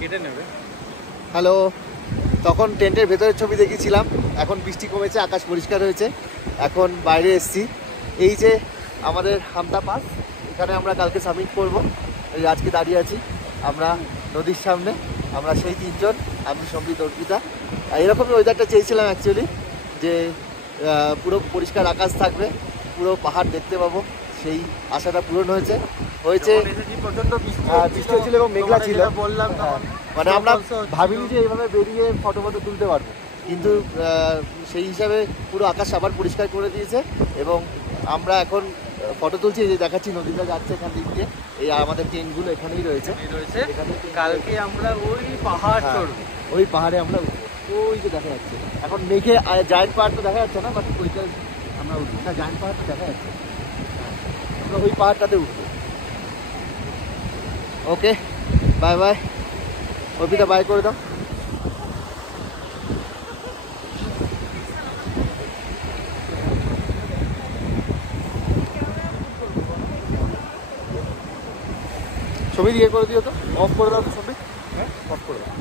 কেটে নেবে। হ্যালো, তখন টেন্টের ভেতরের ছবি দেখিয়েছিলাম, এখন বৃষ্টি কমেছে, আকাশ পরিষ্কার হয়েছে, এখন বাইরে এসেছি। এই যে আমাদের হামতা পাস, এখানে আমরা কালকে সাবমিট করব। এই আজকে দাঁড়িয়ে আছি আমরা নদীর সামনে, আমরা সেই তিনজন, আমি সম্বিত অর্পিতা। এরকমই ওয়েদারটা চেয়েছিলাম অ্যাকচুয়ালি, যে পুরো পরিষ্কার আকাশ থাকবে, পুরো পাহাড় দেখতে পাবো, সেই আশাটা পূরণ হয়েছে। প্রচন্ড বৃষ্টি হচ্ছিল এবং মেঘলা ছিল, বললাম মানে আমরা ভাবিনি যে এইভাবে বেরিয়ে ফটো তুলতে পারবো, কিন্তু সেই হিসাবে পুরো আকাশ আবার পরিষ্কার করে দিয়েছে এবং আমরা এখন ফটো তুলছি। এই যে দেখাচ্ছি নদীটা যাচ্ছে এখান দিক দিয়ে, এই আমাদের টেন্টগুলো এখানেই রয়েছে। কালকে আমরা ওই পাহাড় চড়বো, ওই পাহাড়ে আমরা উঠবো, ওই যে দেখা যাচ্ছে এখন মেঘে। জায়েন্ট পাহাড় তো দেখা যাচ্ছে না, বাট ওইটা আমরা উঠবো না, জায়েন্ট পাহাড় তো দেখা যাচ্ছে, আমরা ওই পাহাড়টাতে উঠবো। ওকে, বাই বাই। অর্পিতা বাই করে দাও। ছবি দিয়ে করে দিও তো, অফ করে দাও তো ছবি, হ্যাঁ অফ করে দাও।